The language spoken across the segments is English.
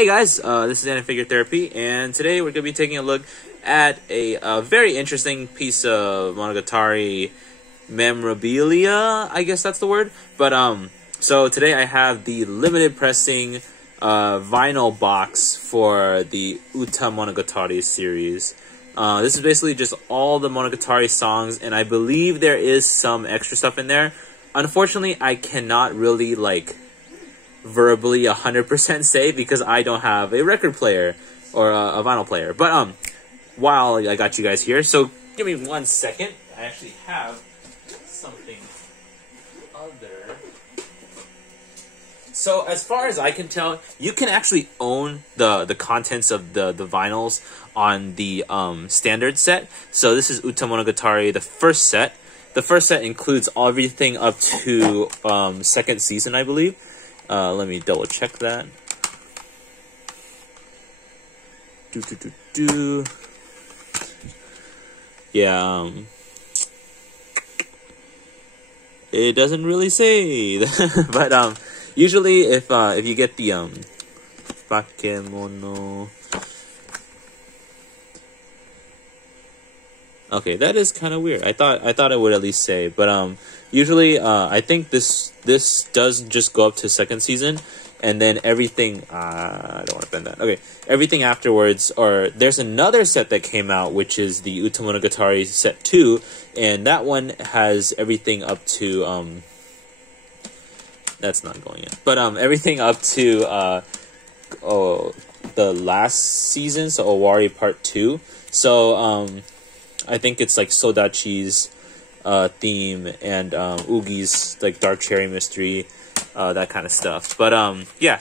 Hey guys, this is Anime Figure Therapy, and today we're going to be taking a look at a very interesting piece of Monogatari memorabilia, I guess that's the word. But so today I have the limited pressing vinyl box for the Uta Monogatari series. This is basically just all the Monogatari songs, and I believe there is some extra stuff in there. Unfortunately, I cannot really verbally 100% say because I don't have a record player or a vinyl player. But while I got you guys here, so give me 1 second. I actually have something other. So as far as I can tell, you can actually own the contents of the vinyls on the standard set. So this is Uta Monogatari, the first set. The first set includes everything up to second season, I believe. Let me double check that. Yeah, it doesn't really say, but usually if you get the Bakemono. Okay, that is kind of weird. I thought it would at least say, but usually I think this does just go up to second season, and then everything. I don't want to bend that. Okay, everything afterwards, or there's another set that came out, which is the Uta Monogatari set 2, and that one has everything up to that's not going in, but everything up to the last season, so Owari Part 2. So I think it's like Sodachi's theme and Ugi's Dark Cherry Mystery, that kind of stuff. But yeah,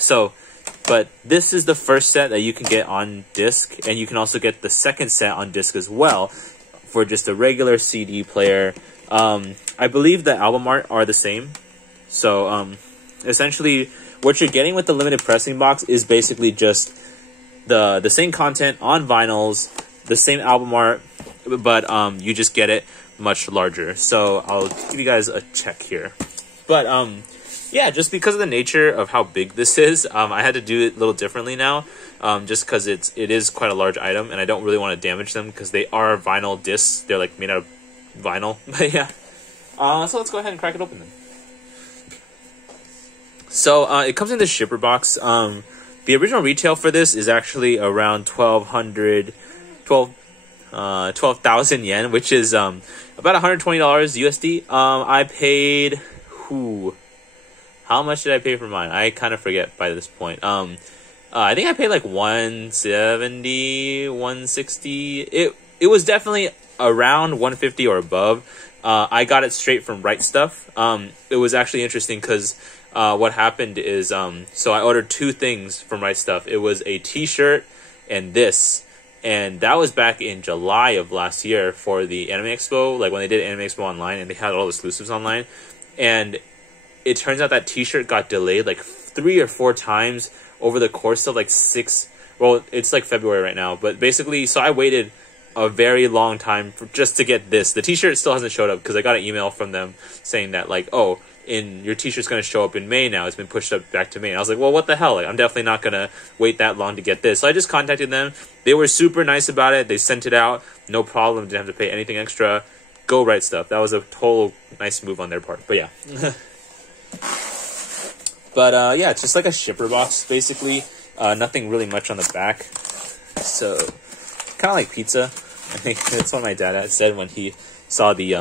but this is the first set that you can get on disc, and you can also get the second set on disc as well for just a regular CD player. I believe the album art are the same. So essentially what you're getting with the limited pressing box is basically just the same content on vinyls, the same album art, but you just get it much larger. So I'll give you guys a check here. But yeah, just because of the nature of how big this is, I had to do it a little differently now, just because it is quite a large item, and I don't really want to damage them because they are vinyl discs. They're made out of vinyl. But yeah, so let's go ahead and crack it open then. So it comes in this shipper box. The original retail for this is actually around 12,000 yen, which is about $120 USD. I paid how much did I pay for mine? I kind of forget by this point. I think I paid like 170, 160. It was definitely around 150 or above. I got it straight from Right Stuff. It was actually interesting because what happened is so I ordered 2 things from Right Stuff. It was a t-shirt and this. And that was back in July of last year for the Anime Expo, when they did Anime Expo online, and they had all the exclusives online. And it turns out that t-shirt got delayed 3 or 4 times over the course of 6. Well, it's February right now, but basically, so I waited a very long time just to get this. The t-shirt still hasn't showed up because I got an email from them saying that oh, your t-shirt's going to show up in May now. It's been pushed up back to May. And I was like, well, what the hell? I'm definitely not going to wait that long to get this. So I just contacted them. They were super nice about it. They sent it out. No problem. Didn't have to pay anything extra. Go Right Stuff. That was a total nice move on their part. But yeah. But yeah, it's just like a shipper box, basically. Nothing really much on the back. So kind of like pizza. I think that's what my dad had said when he saw the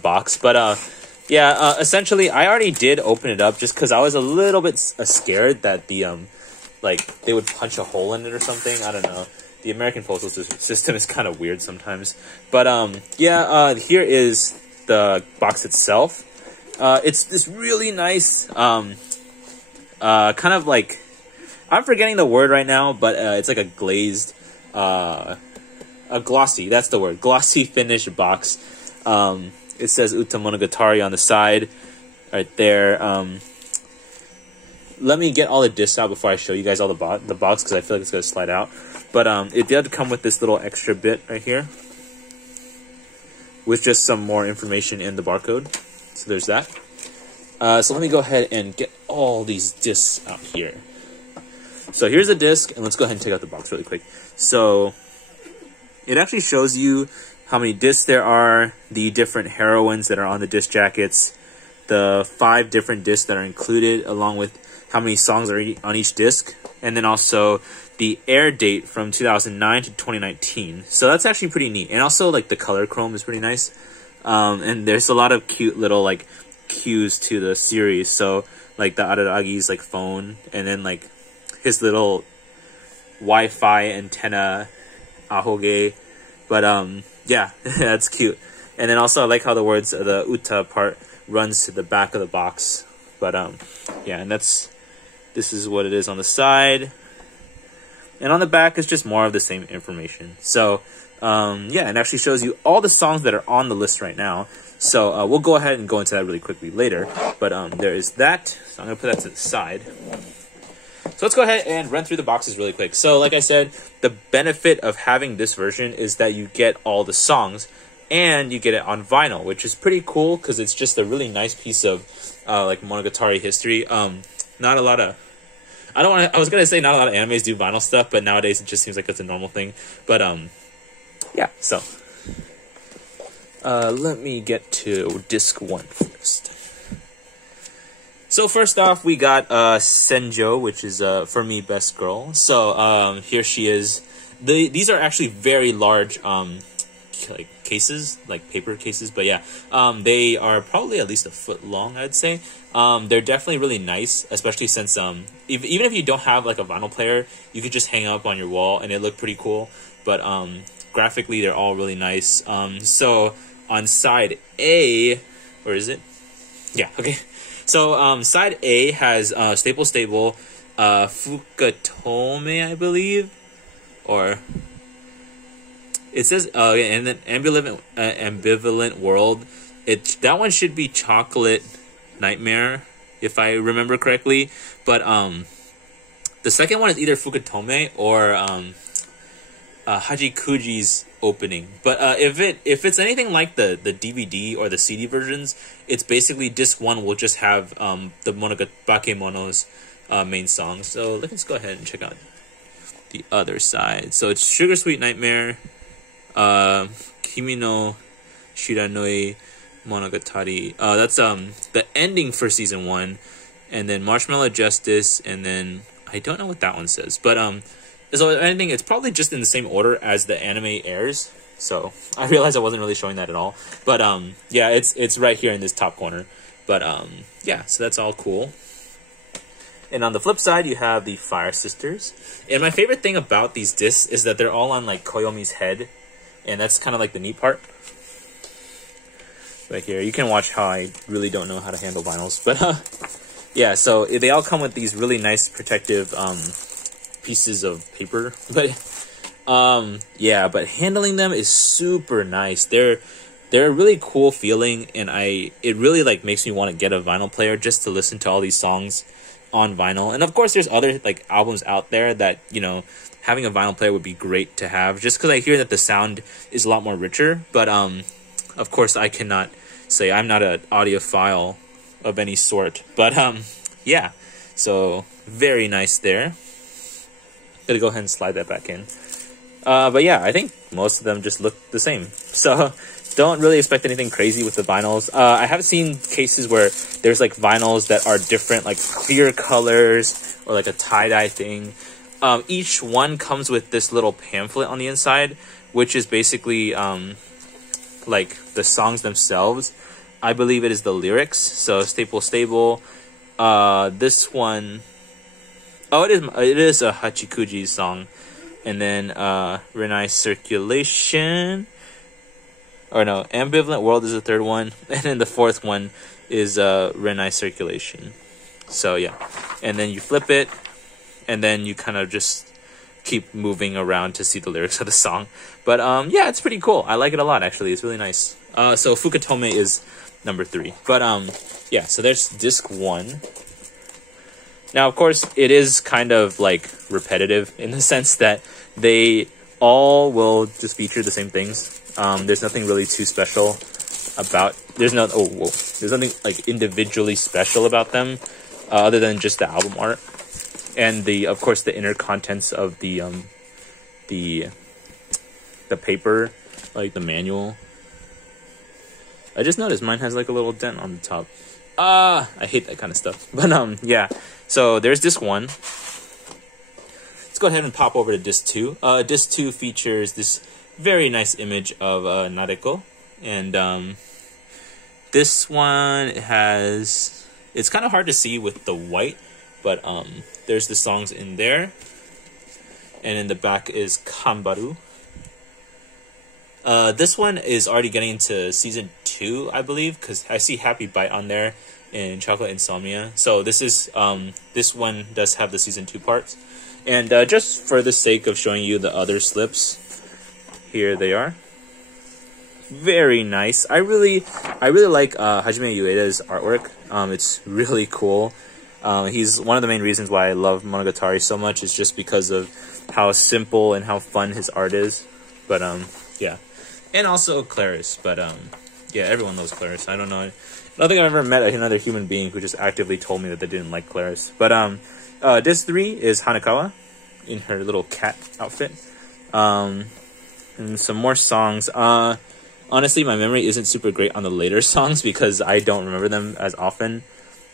box. But yeah, essentially, I already did open it up just because I was a little bit scared that the they would punch a hole in it or something. I don't know. The American postal system is kind of weird sometimes. But yeah, here is the box itself. It's this really nice kind of I'm forgetting the word right now, but it's like a glazed, a glossy. That's the word. Glossy finish box. It says Uta Monogatari on the side, right there. Let me get all the discs out before I show you guys all the box, because I feel like it's going to slide out. But it did come with this little extra bit right here, with just some more information in the barcode. So there's that. So let me go ahead and get all these discs out here. So here's a disc, and let's go ahead and take out the box really quick. So it actually shows you how many discs there are, the different heroines that are on the disc jackets, the 5 different discs that are included, along with how many songs are on each disc, and then also the air date from 2009 to 2019. So that's actually pretty neat. And also, like, the color chrome is pretty nice. And there's a lot of cute little, like, cues to the series. So, like, the Araragi's, like, phone, and then, like, his little Wi-Fi antenna ahoge. But, yeah, that's cute. And then also, I like how the words, the uta part runs to the back of the box. But, yeah, and this is what it is on the side. And on the back is just more of the same information. So, yeah, it actually shows you all the songs that are on the list right now. So, we'll go ahead and go into that really quickly later. But, there is that. So, I'm going to put that to the side. So, let's go ahead and run through the boxes really quick. So, like I said, the benefit of having this version is that you get all the songs. And you get it on vinyl, which is pretty cool because it's just a really nice piece of, like, Monogatari history. Not a lot of... I was gonna say not a lot of animes do vinyl stuff, but nowadays it just seems like it's a normal thing. But, yeah, so. Let me get to disc 1 first. So first off, we got, Senjo, which is, for me, best girl. So, here she is. These are actually very large, like, cases, like paper cases, but yeah, they are probably at least a foot long, I'd say. They're definitely really nice, especially since even if you don't have like a vinyl player, you could just hang up on your wall and it looked pretty cool. But graphically, they're all really nice. So on side A, where is it? Yeah, okay. So side A has Staple Fukatome, I believe, or it says and then ambivalent world. That one should be Chocolate Nightmare, if I remember correctly. But the second one is either Fukatome or Hachikuji's opening. But if it's anything like the DVD or the CD versions, it's basically disc 1 will just have the Bakemono's main song. So let's go ahead and check out the other side. So it's Sugar Sweet Nightmare, Kimi no Shiranoi Monogatari. That's the ending for season 1, and then Marshmallow Justice, and then I don't know what that one says, but so if anything, it's probably just in the same order as the anime airs. So I realized I wasn't really showing that at all, but yeah, it's right here in this top corner. But yeah, so that's all cool. And on the flip side, you have the Fire Sisters. And my favorite thing about these discs is that they're all on like Koyomi's head, and that's kind of like the neat part. Right here, you can watch how I really don't know how to handle vinyls, but yeah. So they all come with these really nice protective pieces of paper, but yeah. But handling them is super nice. They're a really cool feeling, and it really like makes me want to get a vinyl player just to listen to all these songs on vinyl. And of course, there's other like albums out there that, you know, having a vinyl player would be great to have, just because I hear that the sound is a lot more richer. But of course, I cannot say I'm not an audiophile of any sort. But yeah, so very nice there. Gonna go ahead and slide that back in. But yeah, I think most of them just look the same. So don't really expect anything crazy with the vinyls. I have seen cases where there's like vinyls that are different, like clear colors or like a tie-dye thing. Each one comes with this little pamphlet on the inside, which is basically like the songs themselves. I believe it is the lyrics. So Staple. This one, oh, it is a Hachikuji song. And then Renai Circulation. Or no, Ambivalent World is the third one. And then the fourth one is Renai Circulation. So yeah. And then you flip it, and then you kind of just keep moving around to see the lyrics of the song. But yeah, it's pretty cool. I like it a lot, actually. It's really nice. So Fukatome is number 3. But yeah, so there's disc 1. Now, of course, it is kind of like repetitive in the sense that they all will just feature the same things. There's nothing really too special about. There's nothing like individually special about them, other than just the album art. and of course the inner contents of the paper, like the manual. I just noticed mine has like a little dent on the top. I hate that kind of stuff. But yeah. So there's disc 1. Let's go ahead and pop over to disc 2. Disc 2 features this very nice image of Nadeko, and this one it's kind of hard to see with the white, but there's the songs in there, and in the back is Kambaru. This one is already getting into season 2, I believe, because I see Happy Bite on there in Chocolate Insomnia. So this one does have the season 2 parts. And just for the sake of showing you the other slips, here they are. Very nice. I really like Hajime Ueda's artwork. It's really cool. He's one of the main reasons why I love Monogatari so much, is just because of how simple and how fun his art is. But yeah. And also Claris, but yeah, everyone loves Claris. I don't know. I don't think I've ever met another human being who just actively told me that they didn't like Claris. But disc 3 is Hanekawa in her little cat outfit. And some more songs. Honestly, my memory isn't super great on the later songs because I don't remember them as often.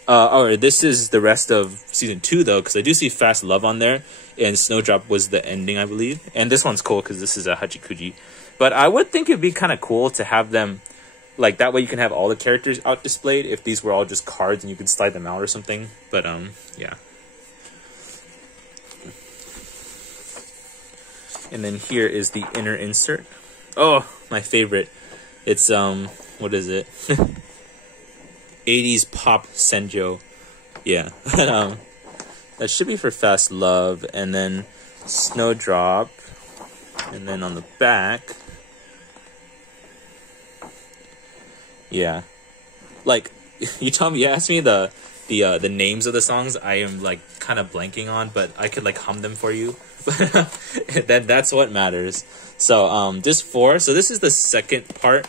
This is the rest of season 2 though, because I do see Fast Love on there, and Snowdrop was the ending, I believe. And this one's cool because this is a Hachikuji. But I would think it'd be kind of cool to have them, like, that way you can have all the characters out displayed if these were all just cards and you could slide them out or something. But, yeah. And then here is the inner insert. Oh, my favorite. It's, what is it? 80s pop Senjo. Yeah. That should be for Fast Love. And then Snowdrop. And then on the back... Yeah, like you asked me the names of the songs. I am like kind of blanking on, but I could like hum them for you. That's what matters. So disc 4. So this is the second part,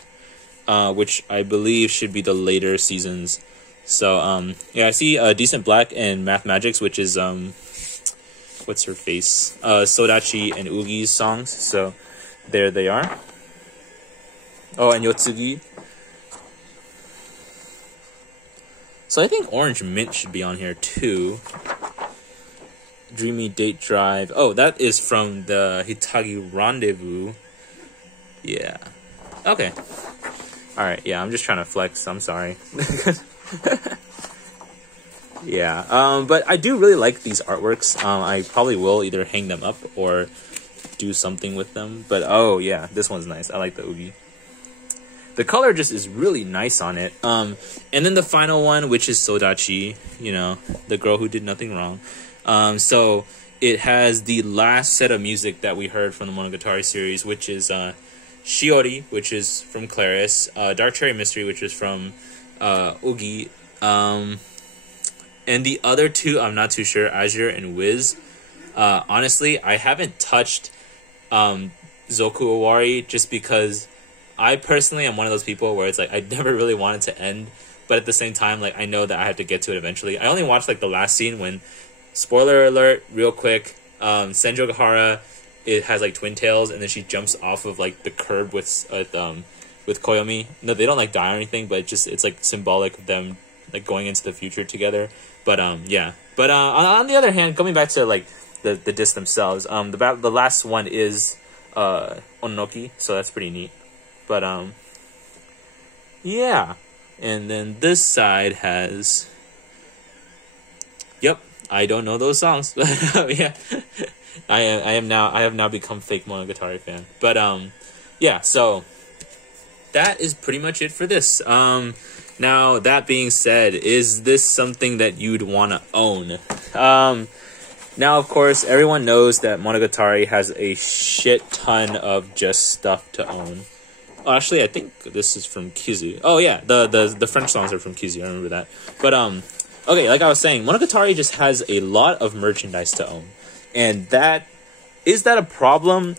which I believe should be the later seasons. So yeah, I see Decent Black and Math Magics, which is what's her face, Sodachi and Ugi's songs. So there they are. Oh, and Yotsugi. So I think Orange Mint should be on here too. Dreamy Date Drive. Oh, that is from the Hitagi Rendezvous. Yeah. Okay. Alright, yeah, I'm just trying to flex. I'm sorry. Yeah. But I do really like these artworks. I probably will either hang them up or do something with them. But oh yeah, this one's nice. I like the Ugi. The color just is really nice on it. And then the final one, which is Sodachi, you know, the girl who did nothing wrong. So it has the last set of music that we heard from the Monogatari series, which is Shiori, which is from Claris, Dark Cherry Mystery, which is from Ugi, and the other two, I'm not too sure, Azure and Wiz. Honestly, I haven't touched Zoku Owari just because I personally am one of those people where it's like I never really wanted to end, but at the same time, like I know that I have to get to it eventually. I only watched like the last scene when, spoiler alert, real quick, Senjo Gahara, it has like twin tails, and then she jumps off of like the curb with Koyomi. No, they don't like die or anything, but it's like symbolic of them like going into the future together. But yeah. But on the other hand, coming back to like the discs themselves, the last one is Onoki, so that's pretty neat. But yeah. And then this side has, yep, I don't know those songs. Yeah. I have now become fake Monogatari fan. But yeah, so that is pretty much it for this. Now that being said, is this something that you'd want to own? Now of course everyone knows that Monogatari has a shit ton of just stuff to own. Oh, actually, I think this is from Kizu. Oh yeah, the French songs are from Kizu. I remember that. But okay, like I was saying, Monogatari just has a lot of merchandise to own. And is that a problem?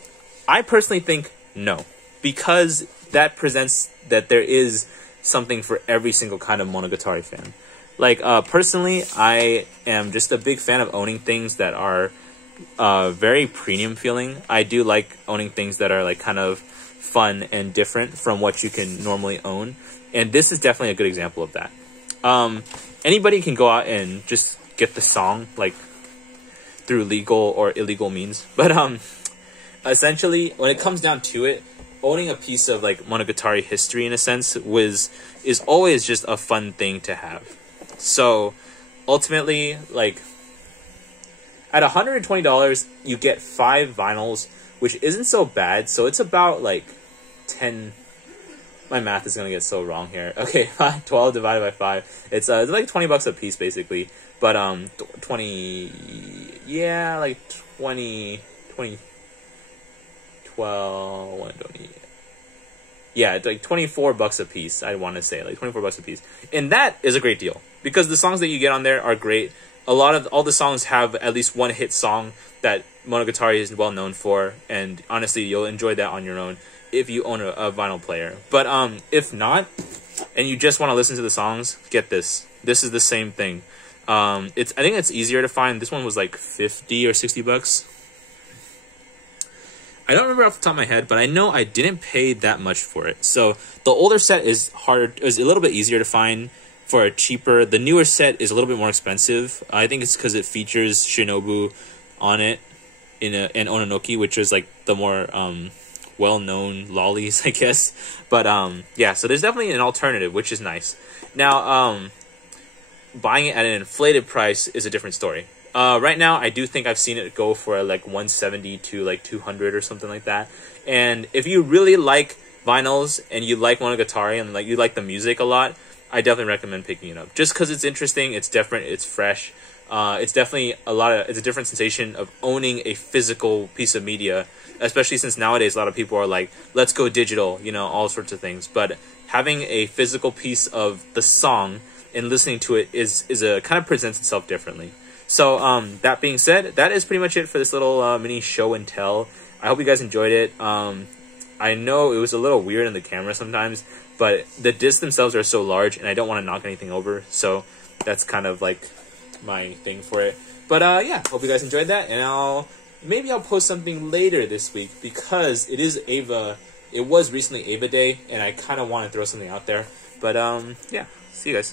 I personally think no, because that presents that there is something for every single kind of Monogatari fan. Like, personally, I am just a big fan of owning things that are very premium feeling. I do like owning things that are like kind of fun and different from what you can normally own, and this is definitely a good example of that. Anybody can go out and just get the song like through legal or illegal means, but essentially when it comes down to it, owning a piece of like Monogatari history in a sense is always just a fun thing to have. So ultimately, like, at $120 you get 5 vinyls, which isn't so bad. So it's about like 10. My math is gonna get so wrong here. Okay, 12 divided by 5. It's like $20 a piece basically. But 20, yeah, like 20, 12, 120. Yeah, it's like $24 a piece. I want to say like $24 a piece, and that is a great deal because the songs that you get on there are great. All the songs have at least one hit song that Monogatari is well known for, and honestly, you'll enjoy that on your own if you own a vinyl player. But if not, and you just want to listen to the songs, get this. This is the same thing. I think it's easier to find. This one was like $50 or $60. I don't remember off the top of my head, but I know I didn't pay that much for it. So the older set is a little bit easier to find for a cheaper. The newer set is a little bit more expensive. I think it's because it features Shinobu on it and Ononoki, which is like the more well-known lollies, I guess. But yeah, so there's definitely an alternative, which is nice. Now, buying it at an inflated price is a different story. Right now, I do think I've seen it go for like 170 to like 200 or something like that. And if you really like vinyls and you like Monogatari and like you like the music a lot, I definitely recommend picking it up. Just because it's interesting, it's different, it's fresh. It's definitely it's a different sensation of owning a physical piece of media, especially since nowadays a lot of people are like, let's go digital, you know, all sorts of things. But having a physical piece of the song and listening to it is a kind of presents itself differently. So that being said, that is pretty much it for this little mini show and tell. I hope you guys enjoyed it. I know it was a little weird in the camera sometimes, but the discs themselves are so large and I don't want to knock anything over. So that's kind of like my thing for it. But yeah, hope you guys enjoyed that, and maybe I'll post something later this week because it is Eva. It was recently Eva Day, and I kind of want to throw something out there. But yeah, see you guys.